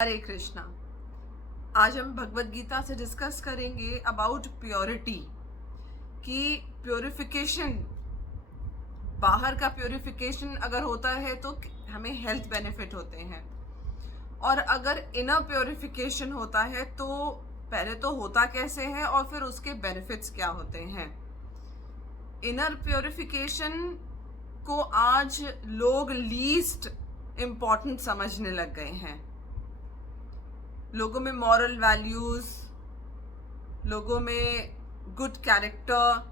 हरे कृष्णा। आज हम भगवत गीता से डिस्कस करेंगे अबाउट प्योरिटी, कि प्योरिफिकेशन, बाहर का प्योरिफिकेशन अगर होता है तो हमें हेल्थ बेनिफिट होते हैं, और अगर इनर प्योरिफिकेशन होता है तो पहले तो होता कैसे है और फिर उसके बेनिफिट्स क्या होते हैं। इनर प्योरिफिकेशन को आज लोग लीस्ट इम्पॉर्टेंट समझने लग गए हैं। लोगों में मॉरल वैल्यूज, लोगों में गुड कैरेक्टर,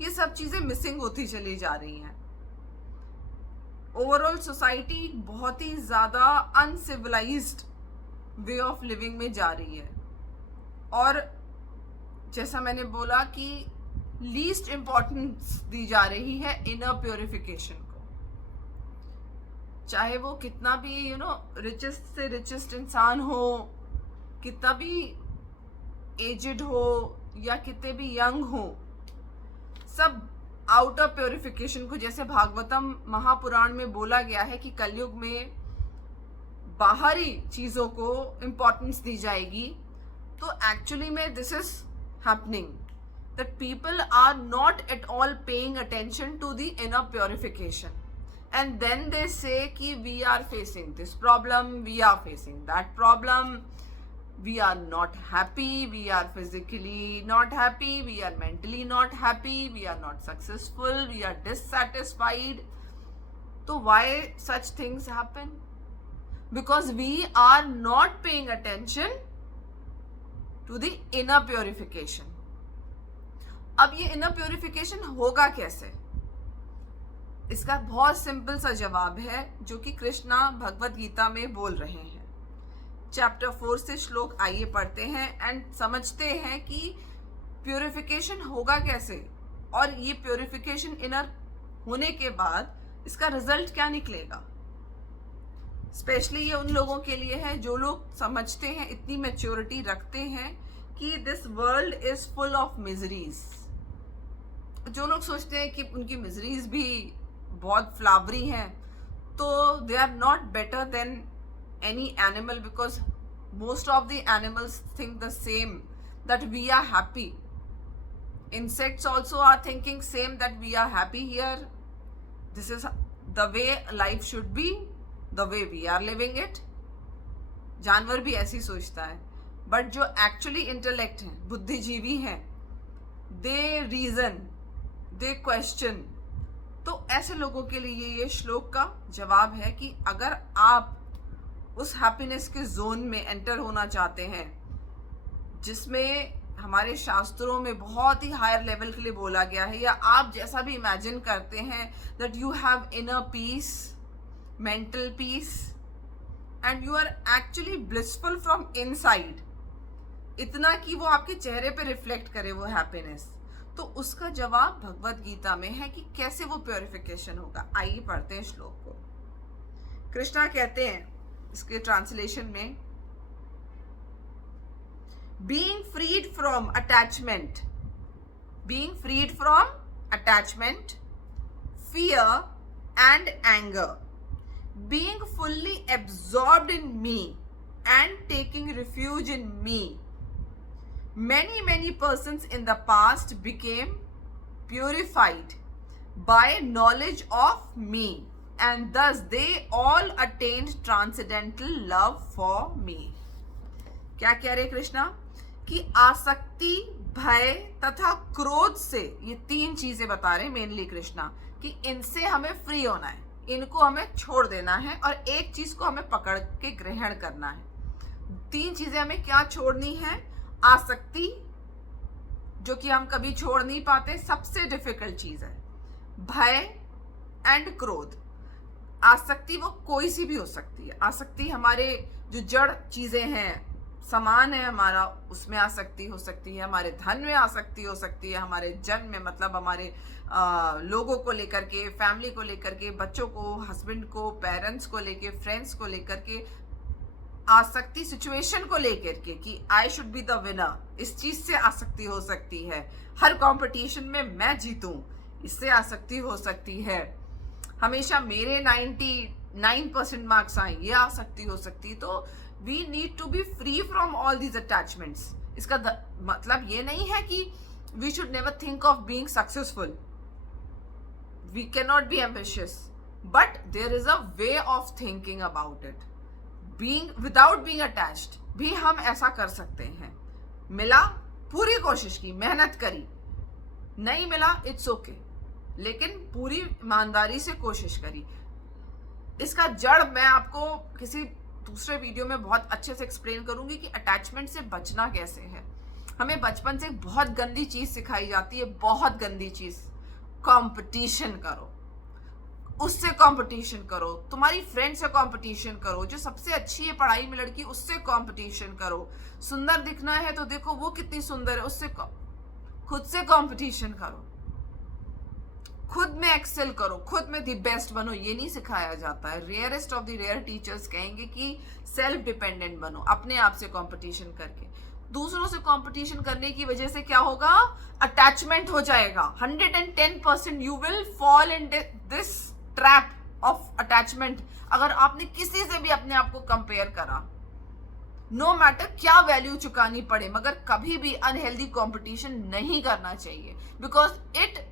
ये सब चीजें मिसिंग होती चली जा रही हैं। ओवरऑल सोसाइटी बहुत ही ज्यादा अनसिविलाइज्ड वे ऑफ लिविंग में जा रही है, और जैसा मैंने बोला कि लीस्ट इम्पॉर्टेंस दी जा रही है इनर प्योरिफिकेशन को। चाहे वो कितना भी रिचेस्ट से रिचेस्ट इंसान हो, कितना भी एजड हो या कितने भी यंग हो, सब आउटर प्योरिफिकेशन को, जैसे भागवतम महापुराण में बोला गया है कि कलयुग में बाहरी चीजों को इम्पोर्टेंस दी जाएगी, तो एक्चुअली में this is happening that people are not at all paying attention to the inner purification, and then they say ki we are facing this problem, we are facing that problem, we are not happy, we are physically not happy, we are mentally not happy, we are not successful, we are dissatisfied. So why such things happen? Because we are not paying attention to the inner purification. अब ये inner purification होगा कैसे? इसका बहुत simple सा जवाब है जो कि कृष्णा भगवत गीता में बोल रहे हैं। चैप्टर 4 से श्लोक आइए पढ़ते हैं एंड समझते हैं कि प्योरिफिकेशन होगा कैसे, और ये प्योरिफिकेशन इनर होने के बाद इसका रिजल्ट क्या निकलेगा। स्पेशली ये उन लोगों के लिए है जो लोग समझते हैं, इतनी मैच्योरिटी रखते हैं कि this world is full of miseries. जो लोग सोचते हैं कि उनकी मिजरीज भी बहुत फ्लावरी हैं, तो they are not better than any animal, because most of the animals think the same that we are happy. Insects also are thinking same that we are happy here, this is the way life should be, the way we are living it. जानवर भी ऐसी सोचता है, but जो actually intellect हैं, बुद्धिजीवी हैं, दे reason, दे question. तो ऐसे लोगों के लिए ये श्लोक का जवाब है कि अगर आप उस हैप्पीनेस के जोन में एंटर होना चाहते हैं जिसमें हमारे शास्त्रों में बहुत ही हायर लेवल के लिए बोला गया है, या आप जैसा भी इमेजिन करते हैं that you have inner peace, mental peace, and you are actually blissful from inside, इतना कि वो आपके चेहरे पे रिफ्लेक्ट करे वो हैप्पीनेस, तो उसका जवाब भगवत गीता में है कि कैसे वो प्योरिफिकेशन होगा। आइए पढ़ते हैं श्लोक को। कृष्णा कहते हैं इसके ट्रांसलेशन में, being freed from attachment, being freed from attachment, fear and anger, being fully absorbed in me and taking refuge in me, many persons in the past became purified by knowledge of me, and thus they all attained transcendental love for me. क्या कह रहे कृष्णा कि आसक्ति, भय तथा क्रोध से, ये तीन चीजें बता रहे मेनली कृष्णा, कि इनसे हमें फ्री होना है, इनको हमें छोड़ देना है, और एक चीज को हमें पकड़ के ग्रहण करना है। तीन चीजें हमें क्या छोड़नी है? आसक्ति, जो कि हम कभी छोड़ नहीं पाते, सबसे डिफिकल्ट चीज है। भय एंड क्रोध। आसक्ति वो कोई सी भी हो सकती है। आसक्ति हमारे जो जड़ चीजें हैं, सामान है हमारा, उसमें आसक्ति हो सकती है, हमारे धन में आसक्ति हो सकती है, हमारे जन में, मतलब हमारे लोगों को लेकर के, फैमिली को लेकर के, बच्चों को, हस्बैंड को, पेरेंट्स को लेके, फ्रेंड्स को लेकर के आसक्ति, सिचुएशन को लेकर के कि I should be the winner, इस चीज से आसक्ति हो सकती है। हर कंपटीशन में मैं जीतूं, इससे आसक्ति हो सकती है। हमेशा मेरे 99% मार्क्स आए, ये आसक्ति हो सकती है। तो we need to be free from all these attachments. इसका मतलब ये नहीं है कि we should never think of being successful. We can not be ambitious, but there is a way of thinking about it. Being without being attached भी हम ऐसा कर सकते हैं. मिला, पूरी कोशिश की, मेहनत करी, नहीं मिला, इट्स ओके, लेकिन पूरी ईमानदारी से कोशिश करी. इसका जड़ मैं आपको किसी दूसरे वीडियो में बहुत अच्छे से एक्सप्लेन करूंगी कि अटैचमेंट से बचना कैसे है. हमें बचपन से बहुत गंदी चीज सिखाई जाती है, बहुत गंदी चीज. कंपटीशन करो, उससे कंपटीशन करो, तुम्हारी फ्रेंड से कंपटीशन करो, जो सबसे अच्छी है पढ़ाई में लड़की उससे कंपटीशन करो. सुंदर दिखना है तो देखो वो कितनी सुंदर है, उससे खुद से कंपटीशन करो. खुद में एक्सेल करो, खुद में दी बेस्ट बनो. ये नहीं सिखाया जाता है. Rarest of the rare teachers कहेंगे कि सेल्फ डिपेंडेंट बनो, अपने आप से कंपटीशन करके. दूसरों से कंपटीशन करने की वजह से क्या होगा? अटैचमेंट हो जाएगा. 110% you will fall in this trap of attachment. अगर आपने किसी से भी अपने आप को कंपेयर करा, नो मैटर क्या वैल्यू चुकानी पड़े, मगर कभी भी अनहेल्दी कंपटीशन नहीं करना चाहिए. Because it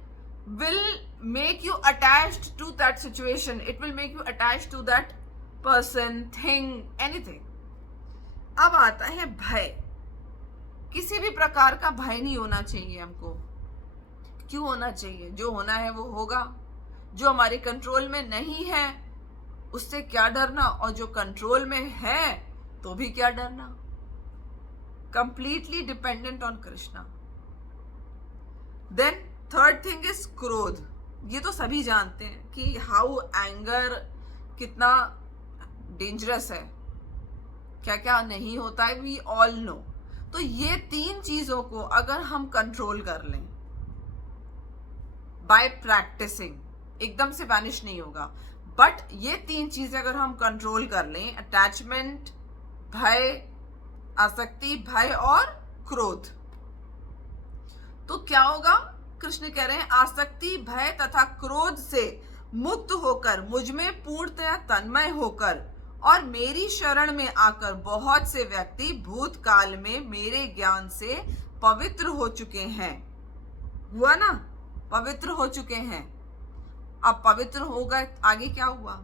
will make you attached to that situation. It will make you attached to that person, thing, anything. अब आता है भय. किसी भी प्रकार का भय नहीं होना चाहिए हमको. क्यों होना चाहिए? जो होना है वो होगा. जो हमारे कंट्रोल में नहीं है उससे क्या डरना, और जो कंट्रोल में है तो भी क्या डरना. Completely dependent on Krishna. Then third thing is क्रोध. ये तो सभी जानते हैं कि हाउ एंगर कितना डेंजरस है, क्या क्या नहीं होता है, वी ऑल नो. तो ये तीन चीजों को अगर हम कंट्रोल कर लें बाय प्रैक्टिसिंग, एकदम से वैनिश नहीं होगा, बट ये तीन चीजें अगर हम कंट्रोल कर लें, अटैचमेंट, भय, आसक्ति, भय और क्रोध, तो क्या होगा? कृष्ण कह रहे हैं आसक्ति, भय तथा क्रोध से मुक्त होकर, मुझ में पूर्णतया तन्मय होकर और मेरी शरण में आकर बहुत से व्यक्ति भूतकाल में मेरे ज्ञान से पवित्र हो चुके हैं. हुआ ना? पवित्र हो चुके हैं. अब पवित्र हो गए, आगे क्या हुआ?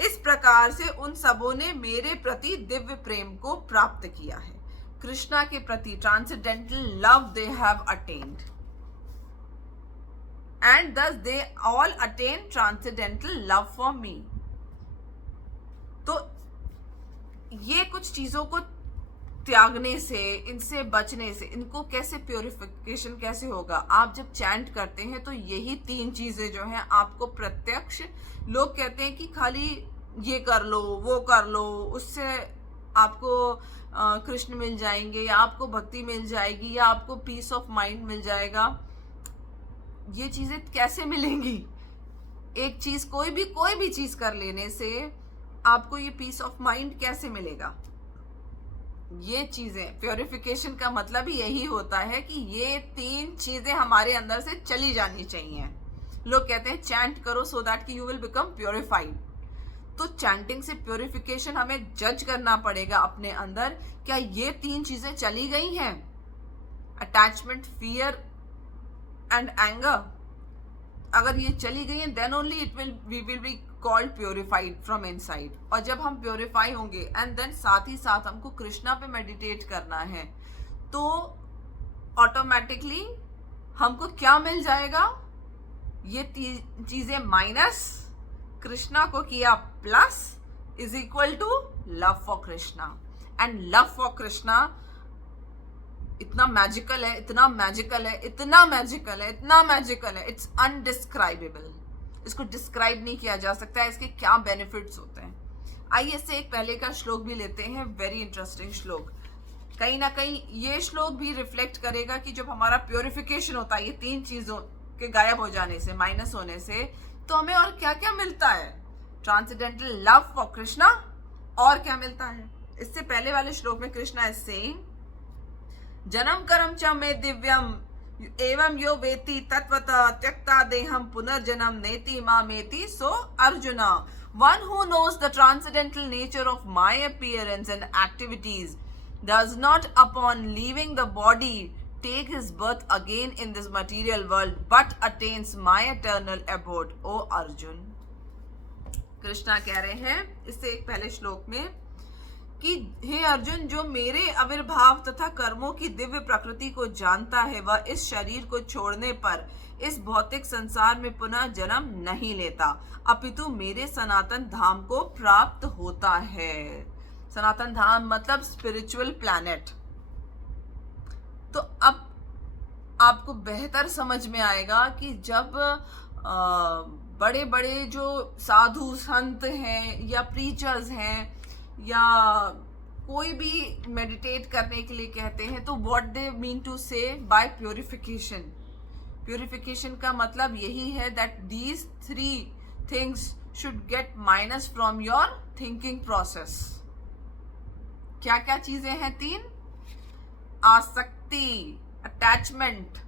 इस प्रकार से उन सबों ने मेरे प्रति दिव्य प्रेम को प्राप्त किया है. कृष्णा के प्रति transcendental love they have attend, and thus they all attain transcendental love for me. तो ये कुछ चीजों को त्यागने से, इनसे बचने से, इनको कैसे प्योरिफिकेशन कैसे होगा? आप जब चैंट करते हैं तो यही तीन चीजें जो हैं आपको प्रत्यक्ष, लोग कहते हैं कि खाली ये कर लो, वो कर लो, उससे आपको कृष्ण मिल जाएंगे, या आपको भक्ति मिल जाएगी, या आपको पीस ऑफ माइंड मिल जाएगा. ये चीजें कैसे मिलेंगी? एक चीज, कोई भी चीज कर लेने से आपको ये पीस ऑफ माइंड कैसे मिलेगा? ये चीजें, प्योरिफिकेशन का मतलब ही यही होता है कि ये तीन चीजें हमारे अंदर से चली जानी चाहिए. लोग कहते हैं चैंट करो सो दैट कि यू विल बिकम प्योरिफाइड. तो चैंटिंग से प्योरिफिकेशन हमें जज करना पड़ेगा अपने अंदर, क्या ये तीन चीजें चली गई हैं? Attachment, fear and anger. अगर ये चली गई हैं, then only we will be called purified from inside. और जब हम प्योरिफाई होंगे, एंड देन साथ ही साथ हमको कृष्णा पे मेडिटेट करना है, तो ऑटोमेटिकली हमको क्या मिल जाएगा? ये चीजें माइनस, कृष्णा को किया plus, is equal to love for Krishna. And love for Krishna इतना मैजिकल है, इतना मैजिकल है, इतना मैजिकल है, इतना मैजिकल है, इट्स अनडिस्क्राइबेबल. इसको डिस्क्राइब नहीं किया जा सकता है. इसके क्या बेनिफिट्स होते हैं. आइए इससे एक पहले का श्लोक भी लेते हैं, वेरी इंटरेस्टिंग श्लोक. कहीं ना कहीं ये श्लोक भी रिफ्लेक्ट करेगा कि जब हमारा प्योरिफिकेशन होता है ये तीन चीजों के गायब हो जाने से, माइनस होने से, तो हमें और क्या क्या मिलता है. ट्रांसेंडेंटल लव फॉर कृष्णा, और क्या मिलता है? इससे पहले वाले श्लोक में कृष्णा इज सेइंग, जन्म कर्म च मे दिव्यम एवं यो वेति तत्वतः त्यक्ता देहम पुनर्जन्म नेति मामेति सो arjuna One who knows the transcendental nature of my appearance and activities does not, upon leaving the body, take his birth again in this material world, but attains my eternal abode, O Arjun. Krishna कह रहे हैं इससे एक पहले श्लोक में कि हे अर्जुन, जो मेरे आविर्भाव तथा कर्मों की दिव्य प्रकृति को जानता है वह इस शरीर को छोड़ने पर इस भौतिक संसार में पुनः जन्म नहीं लेता, अपितु मेरे सनातन धाम को प्राप्त होता है. सनातन धाम मतलब स्पिरिचुअल प्लैनेट. तो अब आपको बेहतर समझ में आएगा कि जब बड़े बड़े जो साधु संत हैं या प्रीचर्स हैं या कोई भी मेडिटेट करने के लिए कहते हैं, तो व्हाट दे मीन टू से बाय प्योरिफिकेशन. प्योरिफिकेशन का मतलब यही है that these 3 things should get minus from your thinking process. क्या क्या चीजें हैं 3? आसक्ति, अटैचमेंट.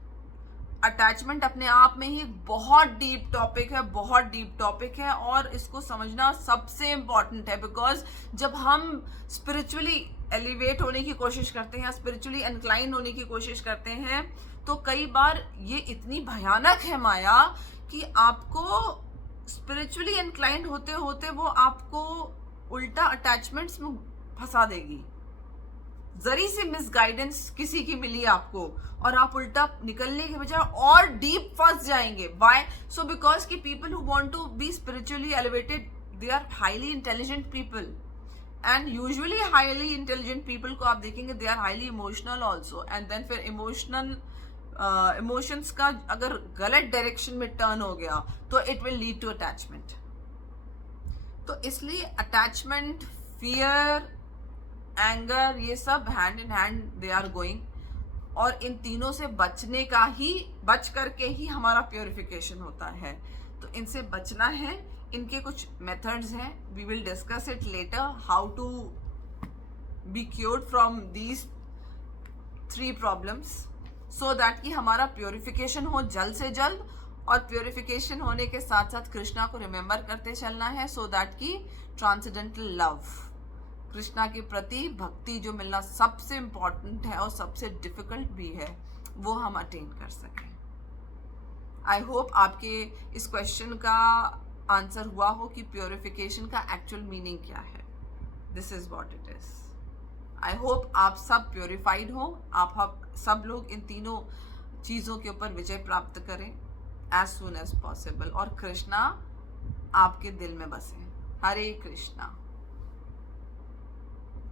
अटैचमेंट अपने आप में ही बहुत डीप टॉपिक है, बहुत डीप टॉपिक है, और इसको समझना सबसे इम्पॉर्टेंट है. बिकॉज जब हम स्पिरिचुअली एलिवेट होने की कोशिश करते हैं या स्पिरिचुअली इंक्लाइन होने की कोशिश करते हैं, तो कई बार ये इतनी भयानक है माया कि आपको स्पिरिचुअली इंक्लाइंड होते होते वो आपको उल्टा अटैचमेंट्स में फंसा देगी. जरी सी मिसगाइडेंस किसी की मिली आपको और आप उल्टा निकलने के बजाय और डीप फंस जाएंगे. व्हाई? सो बिकॉज की people who want to be spiritually elevated, they are highly intelligent people, and usually highly intelligent people को आप देखेंगे they are highly emotional also. And then फिर इमोशंस का अगर गलत डायरेक्शन में टर्न हो गया तो it will lead to attachment. तो इसलिए अटैचमेंट, फियर, एंगर, ये सब hand in hand they are going, और इन तीनों से बच करके ही हमारा प्योरिफिकेशन होता है. तो इनसे बचना है. इनके कुछ मेथड्स हैं, we will discuss it later, how to be cured from these 3 problems, so that कि हमारा प्योरिफिकेशन हो जल्द से जल्द. और प्योरिफिकेशन होने के साथ साथ कृष्णा को रिमेंबर करते चलना है, सो दैट कि ट्रांसेंडेंटल लव, कृष्णा के प्रति भक्ति जो मिलना सबसे इम्पॉर्टेंट है और सबसे डिफिकल्ट भी है, वो हम अटेन कर सकें. आई होप आपके इस क्वेश्चन का आंसर हुआ हो कि प्योरिफिकेशन का एक्चुअल मीनिंग क्या है. This is what it is. I hope आप सब प्योरिफाइड हो, आप सब लोग इन तीनों चीज़ों के ऊपर विजय प्राप्त करें एज सुन एज पॉसिबल, और कृष्णा आपके दिल में बसे. हरे कृष्णा.